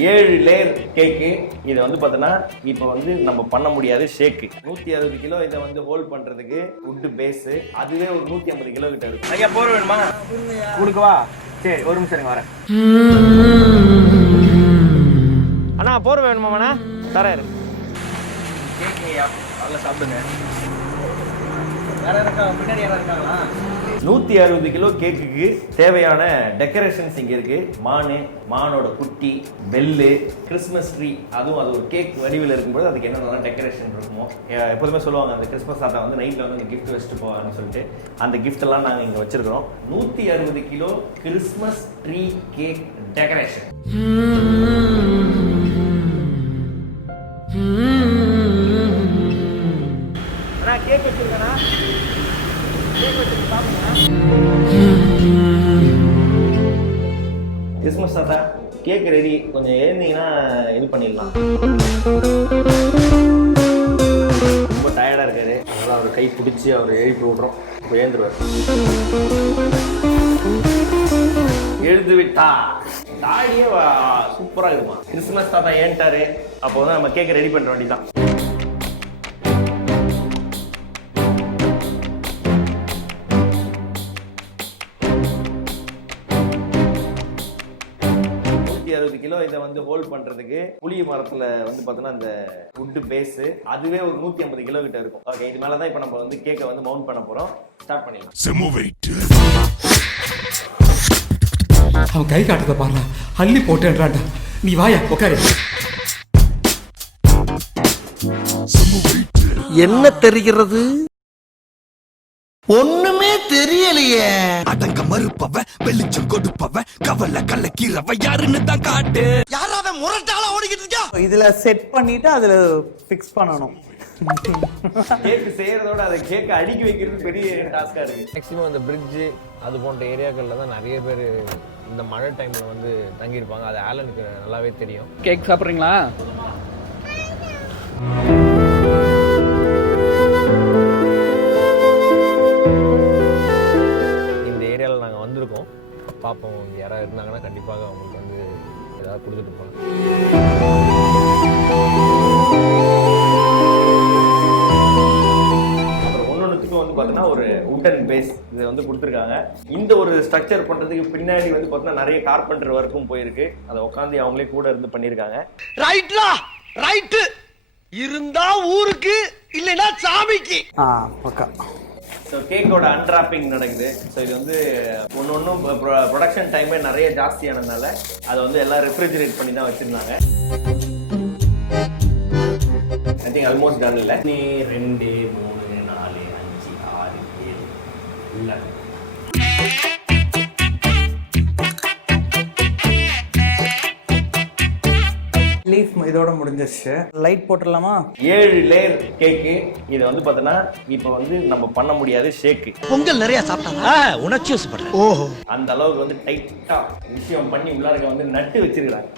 7 layer கேக்கு. இதை வந்து பார்த்தோன்னா இப்போ வந்து நம்ம பண்ண முடியாது ஷேக்கு. 160 கிலோ இதை வந்து ஹோல்ட் பண்ணுறதுக்கு வுட்டு பேஸு. அதுவே ஒரு 150 கிலோ கிட்ட இருக்கும். ஐயா போற வேணுமா கொடுக்கவா? சரி ஒரு நிமிஷம் வரேன். அண்ணா போற வேணுமாண்ணா? தரேன். கேக்குங்கய்யா, நல்லா சாப்பிடுங்க. யாரும் இருக்கா? பின்னாடி யாரும் இருக்காங்களா? 160 கிலோ கேக்குக்கு தேவையான டெக்கரேஷன்ஸ் இங்கே இருக்கு. மானோட குட்டி, பெல்லு, கிறிஸ்மஸ் ட்ரீ. அதுவும் அது ஒரு கேக் வடிவில் இருக்கும்போது அதுக்கு என்னென்ன டெக்கரேஷன் இருக்குமோ. எப்போதுமே சொல்லுவாங்க அந்த கிறிஸ்மஸ் தாத்தா வந்து நைட்டில் வந்து கிஃப்ட் வச்சுட்டு போவாங்கன்னு சொல்லிட்டு அந்த கிஃப்ட் எல்லாம் நாங்கள் இங்கே வச்சிருக்கிறோம். 160 kilo Christmas tree cake decoration. அண்ணா கேக் வச்சிருக்கேண்ணா. கிறிஸ்மஸ் தாத்தா கேக் ரெடி. கொஞ்சம் எழுந்தீங்கன்னா இது பண்ணிடலாம். ரொம்ப டயர்டாக இருக்காரு, அதனால் அவர் கை பிடிச்சி அவர் எழுப்பி விட்றோம். இப்போ எழுந்துருவார். எழுந்து விட்டா தாடியே சூப்பராக இருக்குமா. கிறிஸ்மஸ் தாத்தா ஏன்ட்டாரு. அப்போ வந்து நம்ம கேக் ரெடி பண்ணுற வேண்டியதான். கிலோ இதை வந்து ஹோல்ட் பண்றதுக்கு புளிய மரத்துல வந்து பார்த்தோன்னா அந்த வுட்டு பேஸு. அதுவே ஒரு 150 கிலோ கிட்ட இருக்கும். ஓகே, இது மேலதான் இப்போ நம்ம வந்து கேக்கை வந்து மவுண்ட் பண்ண போறோம். ஸ்டார்ட் பண்ணிடலாம். அவன் கை காட்டுறத பாருங்க. அள்ளி போட்டேன்றான்டா. நீ வாயா உட்காரு. என்ன தெரிகிறது? ஒண்ணுமே தெரியலையே. அடங்க மறுப்பவ, வெளிச்சம் கொடுப்பவ, கவலை கலக்கிறவ யாருன்னு தான் காட்டு. யாராவது முரட்டால ஓடிக்கிட்டு இருக்கா? இதுல செட் பண்ணிட்டு அதுல ஃபிக்ஸ் பண்ணணும். கேக் செய்யறதோட அதை கேக் அடுக்கி வைக்கிறது பெரிய டாஸ்கா இருக்கு. மேக்ஸிமம் இந்த பிரிட்ஜு அது போன்ற ஏரியாக்களில் தான் நிறைய பேர் இந்த மழை டைமில் வந்து தங்கியிருப்பாங்க. அது ஆலனுக்கு நல்லாவே தெரியும். கேக் சாப்பிட்றீங்களா? இந்த ஏரியாவில் நாங்கள் வந்திருக்கோம். பார்ப்போம், யாராவது இருந்தாங்கன்னா கண்டிப்பாக அவங்களுக்கு வந்து ஏதாவது கொடுத்துட்டு போகலாம். வந்து பார்த்தீங்கன்னா ஒரு வுட்டன் பேஸ் இதை வந்து கொடுத்துருக்காங்க. இந்த ஒரு ஸ்ட்ரக்சர் பண்றதுக்கு பின்னாடி வந்து பார்த்தீங்கன்னா நிறைய கார்பெண்டர் ஒர்க்கும் போயிருக்கு. அதை உட்காந்து அவங்களே கூட இருந்து பண்ணியிருக்காங்க. ரைட்லா ரைட் இருந்தா ஊருக்கு, இல்லைன்னா சாமிக்கு. பக்கா. ஸோ கேக்கோட அன்ராப்பிங் நடக்குது. ஸோ இது வந்து ஒன்றும் ப்ரொடக்ஷன் டைமே நிறைய ஜாஸ்தியானதுனால அதை வந்து எல்லாம் ரெஃப்ரிஜரேட் பண்ணி தான் வச்சுருந்தாங்க. ஐ திங்க் ஆல்மோஸ்ட் டன் இல்லை. 2 3 4 5 6 7 இல்லை. லீஃப் இதோட முடிஞ்சிருச்சு. லைட் போட்டுடலாமா? 7 லேயர் கேக்கு. இதை வந்து பார்த்தோன்னா இப்போ வந்து நம்ம பண்ண முடியாது ஷேக்கு. பொங்கல் நிறைய சாப்பிட்டாங்க, உணர்ச்சி வசப்படுறேன். ஓஹோ, அந்த அளவுக்கு வந்து டைட்டா விஷயம் பண்ணி உள்ளார வந்து நட்டு வச்சிருக்காங்க.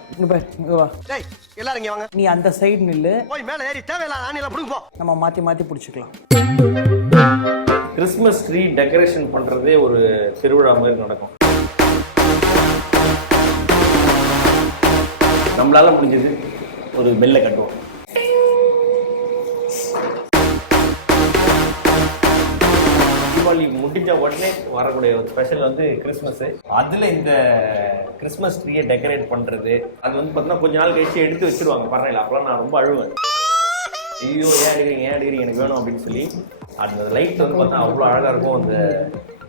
இங்க வா. டேய் எல்லாரும் இங்க வாங்க. நீ அந்த சைடு நில்லு. போய் மேல ஏறி தேவையில்லாத ஆணில புடுங்க போ. நம்ம மாத்தி மாத்தி பிடிச்சிக்கலாம். கிறிஸ்மஸ் ட்ரீ டெக்கரேஷன் பண்றதே ஒரு திருவிழா மாதிரி நடக்கும். நம்மளால முடிஞ்சது ஒரு பெல்லை கட்டுவோம். தீபாவளி முடிஞ்ச உடனே வரக்கூடிய ஒரு ஸ்பெஷல் வந்து கிறிஸ்மஸ். அதுல இந்த கிறிஸ்மஸ் ட்ரீயை டெக்கரேட் பண்றது அது வந்து பார்த்தீங்கன்னா கொஞ்ச நாள் கழிச்சு எடுத்து வச்சிருவாங்க பரவாயில்ல. அப்பெல்லாம் நான் ரொம்ப அழுவேன். ஐயோ ஏன் எடுக்கிறீங்க எனக்கு வேணும் அப்படின்னு சொல்லி. அந்த லைட் வந்து பார்த்தா அவ்வளோ அழகா இருக்கும். அந்த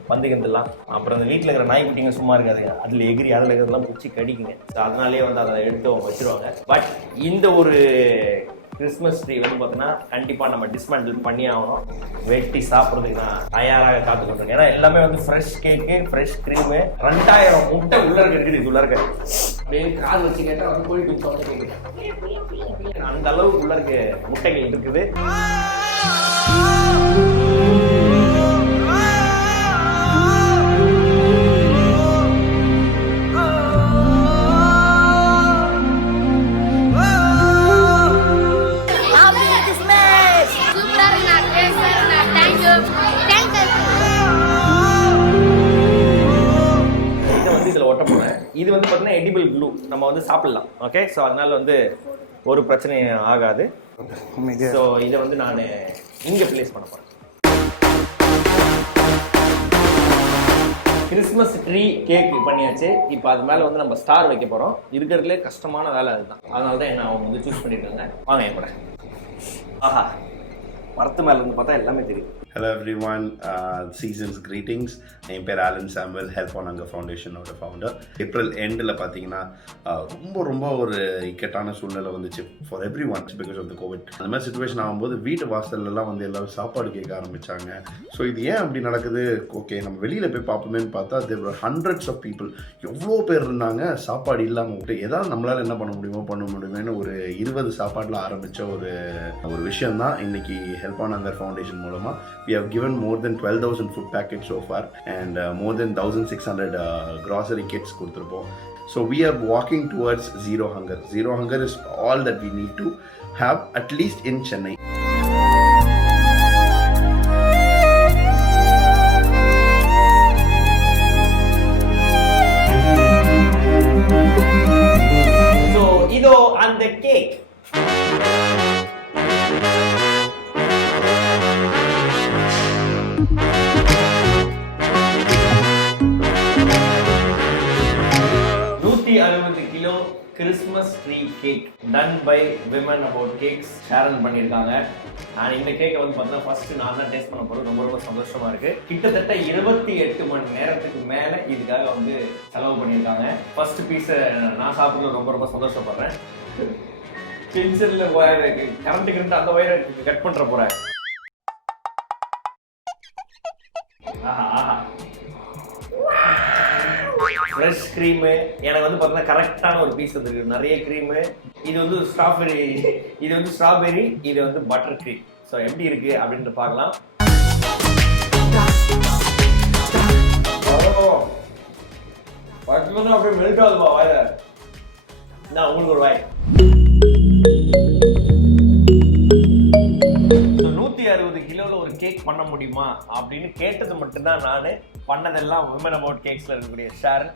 பந்துக்கிறதுலாம் அப்புறம் அந்த வீட்டில் இருக்கிற நாய்க்குட்டிங்க சும்மா இருக்காது, அதில் எகிரி அதில் இருக்கிறதெல்லாம் பிடிச்சி கடிக்குங்க. ஸோ அதனாலேயே வந்து அதை எடுத்து அவங்க வச்சிருவாங்க. பட் இந்த ஒரு கிறிஸ்மஸ் ட்ரீ வந்து பார்த்தீங்கன்னா கண்டிப்பாக நம்ம டிஸ்மேண்டில் பண்ணி ஆகணும். வெட்டி சாப்பிட்றதுக்கு நான் தயாராக காத்துக்கொண்டிருக்கேன். ஏன்னா எல்லாமே வந்து ஃப்ரெஷ் கேக்கு, ஃப்ரெஷ் க்ரீமு. 2000 முட்டை உள்ள இருக்குது. இது உள்ள இருக்க அப்படியே கால் வச்சு கேட்டால் வந்து கோழி குஞ்சு அந்த அளவுக்கு உள்ள இருக்க முட்டைகள் இருக்குது. இது வந்து பார்த்தீங்கன்னா எடிபிள் க்ளூ. நம்ம வந்து சாப்பிடலாம். ஓகே, ஸோ அதனால வந்து ஒரு பிரச்சனையும் ஆகாது. ஸோ இதை வந்து நான் இங்கே ப்ளேஸ் பண்ண போகிறேன். கிறிஸ்மஸ் ட்ரீ கேக் பண்ணியாச்சு. இப்போ அது மேலே வந்து நம்ம ஸ்டார் வைக்க போகிறோம். இருக்கிறதுலே கஷ்டமான வேலை அதுதான். அதனால தான் என்ன அவங்க வந்து சூஸ் பண்ணிட்டு இருந்தேன். வாங்க என் கூட. ஆஹா, மரத்து மேலே இருந்து பார்த்தா எல்லாமே தெரியும். Hello everyone, season's greetings. என் பேர் Alan Samuel, help on hunger ஃபவுண்டேஷனோட ஃபவுண்டர். ஏப்ரல் எண்டில் பார்த்தீங்கன்னா ரொம்ப ஒரு இக்கட்டான சூழ்நிலை வந்துச்சு for everyone because of the Covid. அந்த மாதிரி சுச்சுவேஷன் ஆகும்போது வீட்டு வாசல்லாம் வந்து எல்லாரும் சாப்பாடு கேட்க ஆரம்பித்தாங்க. ஸோ இது ஏன் அப்படி நடக்குது, ஓகே நம்ம வெளியில் போய் பார்ப்போமேன்னு பார்த்தா தேர் ஹண்ட்ரட்ஸ் ஆஃப் பீப்புள், எவ்வளோ பேர் இருந்தாங்க சாப்பாடு இல்லாமல் விட்டு. ஏதாவது நம்மளால் என்ன பண்ண முடியுமேன்னு ஒரு 20 சாப்பாட்டில் ஆரம்பித்த ஒரு விஷயம் தான் இன்னைக்கு ஹெல்ப் ஆன் ஹங்கர் ஃபவுண்டேஷன் மூலமாக we have given more than 12,000 food packets so far and more than 1,600 grocery kits கொடுத்திருப்போம். So we are walking towards zero hunger. Zero hunger is all that we need to have, at least in Chennai. So இதோ அந்த cake. Kilo Christmas tree cake done by women about cakes Sharon பண்ணியிருக்காங்க. And இந்த கேக்கை வந்து பார்த்தீங்கன்னா first நான் தான் taste பண்ண போகிறது. ரொம்ப சந்தோஷமா இருக்கு. கிட்டத்தட்ட 28 மணி நேரத்துக்கு மேலே இதுக்காக வந்து செலவு பண்ணியிருக்காங்க. ஃபர்ஸ்ட் பீஸை நான் சாப்பிட்றது ரொம்ப சந்தோஷப்படுறேன். டென்ஷனில் கரண்ட் அந்த வயரை கட் பண்ணுற போகிறேன். ஃப்ரெஷ் க்ரீமு எனக்கு வந்து பார்த்தீங்கன்னா கரெக்டான ஒரு பீஸ் வந்துருக்கு. நிறைய க்ரீமு. இது வந்து ஸ்ட்ராபெரி, இது வந்து பட்டர் க்ரீம். ஸோ எப்படி இருக்கு அப்படின்னு பார்க்கலாம். அப்படியே மெல்ட் ஆகுதுமா வாயில. நான் உங்களுக்கு ஒரு வாய். 160 கிலோவில் ஒரு கேக் பண்ண முடியுமா அப்படின்னு கேட்டது மட்டும்தான் நான். பண்ணதெல்லாம் விமன் அபவுட் கேக்ஸ்ல இருக்கக்கூடிய ஷேரன்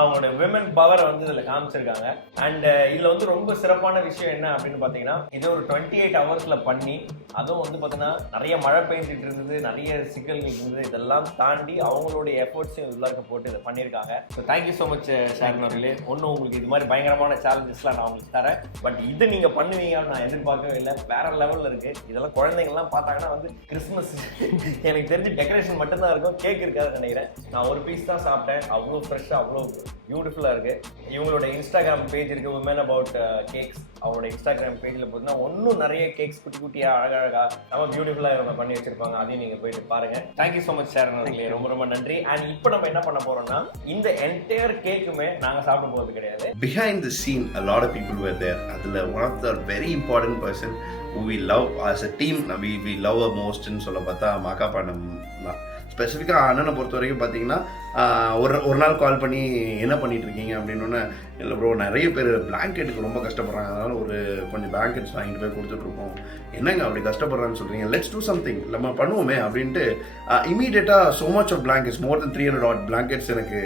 அவங்களோட விமன் பவரை வந்து இதில் காமிச்சிருக்காங்க. அண்ட் இதில் வந்து ரொம்ப சிறப்பான விஷயம் என்ன அப்படின்னு பார்த்தீங்கன்னா, இது ஒரு 28 ஹவர்ஸ்ல பண்ணி, அதுவும் வந்து பார்த்தீங்கன்னா நிறைய மழை பெய்ஞ்சிட்டு இருந்தது, நிறைய சிக்கல்கள் இருந்தது. இதெல்லாம் தாண்டி அவங்களுடைய எஃபர்ட்ஸையும் உள்ளாக்க போட்டு இதை பண்ணியிருக்காங்க. ஸோ தேங்க்யூ ஸோ மச் ஷேரன் அவர்களே. ஒன்றும் உங்களுக்கு இது மாதிரி பயங்கரமான சேலஞ்சஸ்லாம் நான் உங்களுக்கு தரேன். பட் இது நீங்கள் பண்ணுவீங்கன்னு நான் எதிர்பார்க்கவே இல்லை. வேற லெவலில் இருக்கு. இதெல்லாம் குழந்தைங்கள்லாம் பார்த்தாங்கன்னா வந்து கிறிஸ்மஸ் எனக்கு தெரிஞ்சு டெக்கரேஷன் மட்டும்தான் இருக்கும், கேக் இருக்காது நினைக்கிறேன். நான் ஒரு பீஸ் தான் சாப்பிட்டேன். அவ்வளோ ஃப்ரெஷ்ஷாக அவ்வளோ பியூட்டிஃபுல்லாக இருக்கு. இவங்களோட இன்ஸ்டாகிராம் பேஜ் இருக்கு, விமன் அபவுட் கேக்ஸ். அவங்களோட இன்ஸ்டாகிராம் பேஜில் பார்த்தீங்கன்னா இன்னும் நிறைய கேக்ஸ் குட்டியாக அழகழகா நம்ம பியூட்டிஃபுல்லாக இவங்க பண்ணி வச்சிருப்பாங்க. அதையும் நீங்கள் போயிட்டு பாருங்க. தேங்க்யூ ஸோ மச் ஷேரன் அவர்களே, ரொம்ப நன்றி. அண்ட் இப்போ நம்ம என்ன பண்ண போறோம்னா, இந்த என்டையர் கேக்குமே நாங்கள் சாப்பிட போகிறது கிடையாது. Behind the scene, a lot of people were there. அதில் one of the very important person who we love as a team, we love her most ன்னு சொல்ல பார்த்தா மாக்கா பாண்டம் தான். ஸ்பெசிஃபிக்காக அண்ணனை பொறுத்த வரைக்கும் பார்த்தீங்கன்னா ஒரு நாள் கால் பண்ணி என்ன பண்ணிட்டு இருக்கீங்க அப்படின்னு. இல்லை ப்ரோ, நிறைய பேர் பிளாங்கெட்டுக்கு ரொம்ப கஷ்டப்படுறாங்க, அதனால் கொஞ்சம் பிளாங்கெட்ஸ் வாங்கிட்டு போய் கொடுத்துட்ருக்கோம். என்னங்க அப்படி கஷ்டப்படுறான்னு சொல்கிறீங்க, லெட்ஸ் டூ சம்திங், நம்ம பண்ணுவோமே அப்படின்ட்டு இமீடியட்டாக so much of blankets, more than 300 odd blankets எனக்கு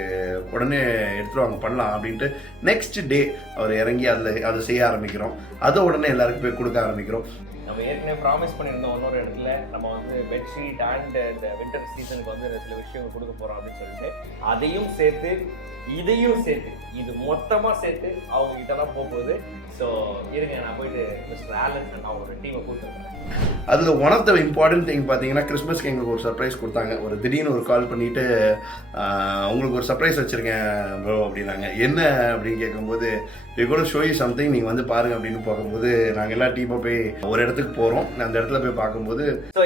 உடனே எடுத்துருவாங்க, பண்ணலாம் அப்படின்ட்டு. நெக்ஸ்ட் டே அவர் இறங்கி அதை செய்ய ஆரம்பிக்கிறோம். அதை உடனே எல்லாருக்கும் போய் கொடுக்க ஆரம்பிக்கிறோம். நம்ம ஏற்கனவே ப்ராமிஸ் பண்ணியிருந்தோம் இன்னொரு இடத்துல நம்ம வந்து பெட்ஷீட் அண்ட் இந்த வின்டர் சீசனுக்கு வந்து சில விஷயங்கள் கொடுக்க போகிறோம் அப்படின்னு சொல்லிட்டு, அதையும் சேர்த்து இதையும் சேர்த்து இது மொத்தமாக சேர்த்து அவங்க கிட்ட தான் போகுது. ஸோ இருங்க, நான் போயிட்டு மிஸ்டர் ஆலன் அவங்களோட டீமை கூப்பிட்டு. அதில் one of the important thing பார்த்தீங்கன்னா, கிறிஸ்மஸ்க்கு எங்களுக்கு ஒரு சர்ப்ரைஸ் கொடுத்தாங்க. திடீர்னு ஒரு கால் பண்ணிவிட்டு உங்களுக்கு ஒரு சர்ப்ரைஸ் வச்சுருக்கேன் ப்ரோ அப்படின்னாங்க. என்ன அப்படின்னு கேட்கும்போது, we got show you something, நீங்கள் வந்து பாருங்கள் அப்படின்னு போகும்போது நாங்கள் எல்லா டீமாக போய் ஒரு இடத்துக்கு போகிறோம். அந்த இடத்துல போய் பார்க்கும்போது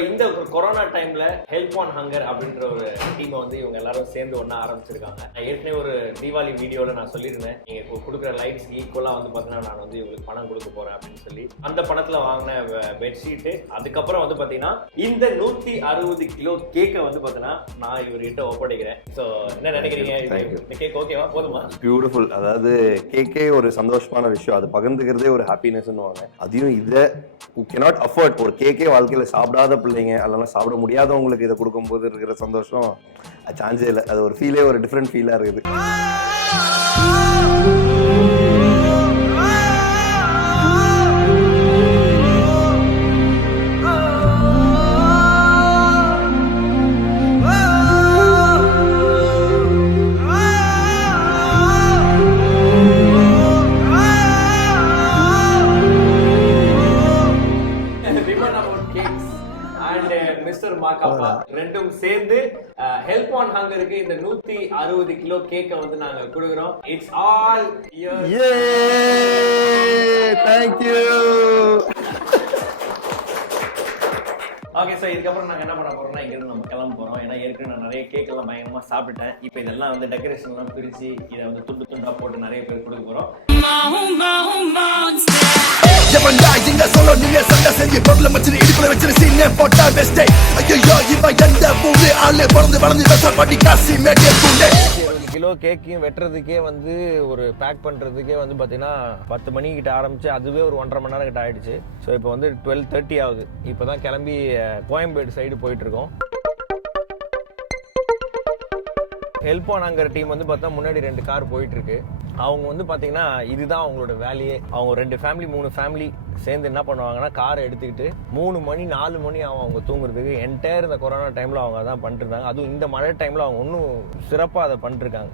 இந்த கொரோனா டைமில் ஹெல்ப் ஆன் ஹங்கர் அப்படின்ற ஒரு டீமை வந்து இவங்க எல்லாரும் சேர்ந்து ஒன்றா ஆரம்பிச்சிருக்காங்க. நான் ஏற்கனவே ஒரு தீபாவளி வீடியோவில் நான் சொல்லியிருந்தேன், நீங்கள் கொடுக்குற லைட்ஸ்க்கு ஈக்குவலாக வந்து பார்த்தீங்கன்னா நான் வந்து இவங்களுக்கு பணம் கொடுக்க போகிறேன் அப்படின்னு சொல்லி. அந்த பணத்தில் வாங்கின பெட்ஷீட்டு, அதுக்கப்புறம் வந்து பார்த்தீங்கன்னா இந்த 160 கிலோ கேக்கை வந்து பார்த்தீங்கன்னா நான் இவர்கிட்ட ஒப்படைக்கிறேன். ஸோ என்ன நினைக்கிறீங்க, இந்த கேக் ஓகேவா, போதுமா? பியூட்டிஃபுல். அதாவது கேக்கே ஒரு சந்தோஷமான விஷயம், அது பகிர்ந்துக்கிறதே ஒரு ஹாப்பினஸ்ன்னுவாங்க. அதையும் இதை cannot afford, ஒரு கேக்கே வாழ்க்கையில் சாப்பிடாத பிள்ளைங்க அதெல்லாம் சாப்பிட முடியாதவங்களுக்கு இதை கொடுக்கும்போது இருக்கிற சந்தோஷம் சான்ஸே இல்லை. அது ஒரு ஃபீலே ஒரு டிஃப்ரெண்ட் ஃபீலாக இருக்குது. மாகாபா ரெண்டும் சேர்ந்து ஹெல்ப் ஆன் ஹங்கருக்கு இந்த 160 கிலோ கேக்கை வந்து நாங்க கொடுக்குறோம். It's all thank you. Okay, so இதுக்கப்புறம் நாங்கள் என்ன பண்ண போறோம்னா இங்கிருந்து நம்ம கிளம்ப போறோம். ஏன்னா ஏற்கனவே நான் நிறைய கேக் எல்லாம் பயங்கரமா சாப்பிட்டுட்டேன். இப்போ இதெல்லாம் வந்து டெக்கரேஷன் எல்லாம் பிரிச்சு இதை வந்து துண்டு துண்டா போட்டு நிறைய பேர் கொடுக்க போறோம். எவன்டா இங்க சொல்ல நீங்க சண்டை செஞ்சு பொருளை வச்சு இடுப்புல வச்சு சீனே போட்டா பெஸ்டே. ஐயோ இவ எந்த ஊரு ஆளு பிறந்து வளர்ந்து விவசாயப்பட்டி காசி மேட்டே பூண்டே. 20 கிலோ கேக்கையும் வெட்டுறதுக்கே வந்து ஒரு பேக் பண்ணுறதுக்கே வந்து பார்த்தீங்கன்னா 10 மணிக்கிட்ட ஆரம்பிச்சு அதுவே ஒரு 1.5 மணி நேரம் கிட்ட ஆயிடுச்சு. ஸோ இப்போ வந்து 12:30 ஆகுது. இப்போ தான் கிளம்பி கோயம்பேடு சைடு போயிட்டு இருக்கோம். ஹெல்ப் ஆன் ஹங்கர் டீம் வந்து பார்த்தா முன்னாடி 2 கார் போயிட்டு இருக்கு. அவங்க வந்து பார்த்தீங்கன்னா இதுதான் அவங்களோட வேலையே. அவங்க 2 ஃபேமிலி 3 ஃபேமிலி சேர்ந்து என்ன பண்ணுவாங்கன்னா காரை எடுத்துக்கிட்டு 3 மணி 4 மணி ஆகும் அவங்க தூங்குறதுக்கு. என்டையர் இந்த கொரோனா டைமில் அவங்க அதான் பண்ணிட்டு இருந்தாங்க. அதுவும் இந்த மழை டைமில் அவங்க இன்னும் சிறப்பாக அதை பண்ணிருக்காங்க.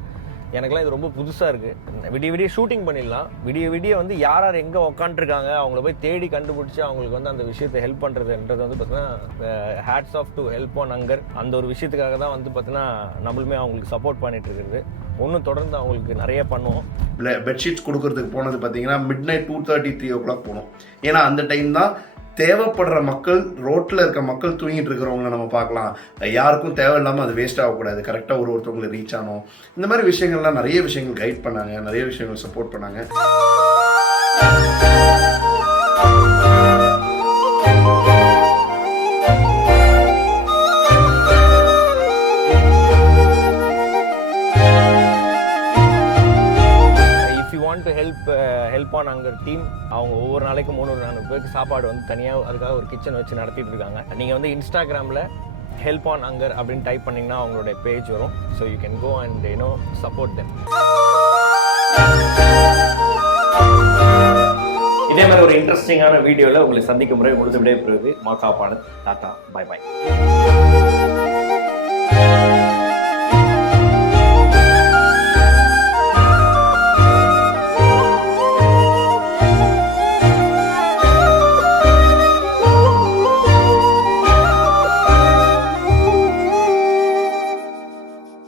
எனக்குலாம் இது ரொம்ப புதுசாக இருக்குது. விடிய ஷூட்டிங் பண்ணிடலாம். விடிய வந்து யார் எங்கே உக்காந்துருக்காங்க அவங்கள போய் தேடி கண்டுபிடிச்சி அவங்களுக்கு வந்து அந்த விஷயத்தை ஹெல்ப் பண்ணுறதுன்றது வந்து பார்த்தீங்கன்னா hats off to help on hunger. அந்த ஒரு விஷயத்துக்காக தான் வந்து பார்த்தீங்கன்னா நம்மளுமே அவங்களுக்கு சப்போர்ட் பண்ணிட்டு இருக்கிறது. ஒன்றும் தொடர்ந்து அவங்களுக்கு நிறைய பண்ணுவோம். பெட்ஷீட்ஸ் கொடுக்கறதுக்கு போனது பார்த்தீங்கன்னா midnight 2:30 3 o'clock போனோம். ஏன்னா அந்த டைம் தான் தேவைப்படுற மக்கள், ரோட்டில் இருக்க மக்கள் தூங்கிட்டு இருக்கிறவங்கள நம்ம பார்க்கலாம். யாருக்கும் தேவையில்லாமல் அது வேஸ்ட் ஆகக்கூடாது. கரெக்டாக ஒருத்தவங்களை ரீச் ஆனோம். இந்த மாதிரி விஷயங்கள்லாம் நிறைய விஷயங்கள் கைட் பண்ணாங்க, நிறைய விஷயங்கள் சப்போர்ட் பண்ணாங்க. To help on hunger team அவங்க ஒவ்வொரு நாளைக்கு 300-400 பேருக்கு சாப்பாடு வந்து தனியாக அதுக்காக ஒரு கிச்சன் வச்சு நடத்திட்டு இருக்காங்க. நீங்கள் வந்து இன்ஸ்டாகிராமில் ஹெல்ப் ஆன் ஹங்கர் அப்படின்னு டைப் பண்ணிங்கன்னா அவங்களுடைய பேஜ் வரும். So you can go and support them. இதே மாதிரி ஒரு இன்ட்ரெஸ்டிங்கான வீடியோவில் உங்களை சந்திக்கும் முறை முழுது விடைபெறுவது மாகாபானத். Tata, bye bye.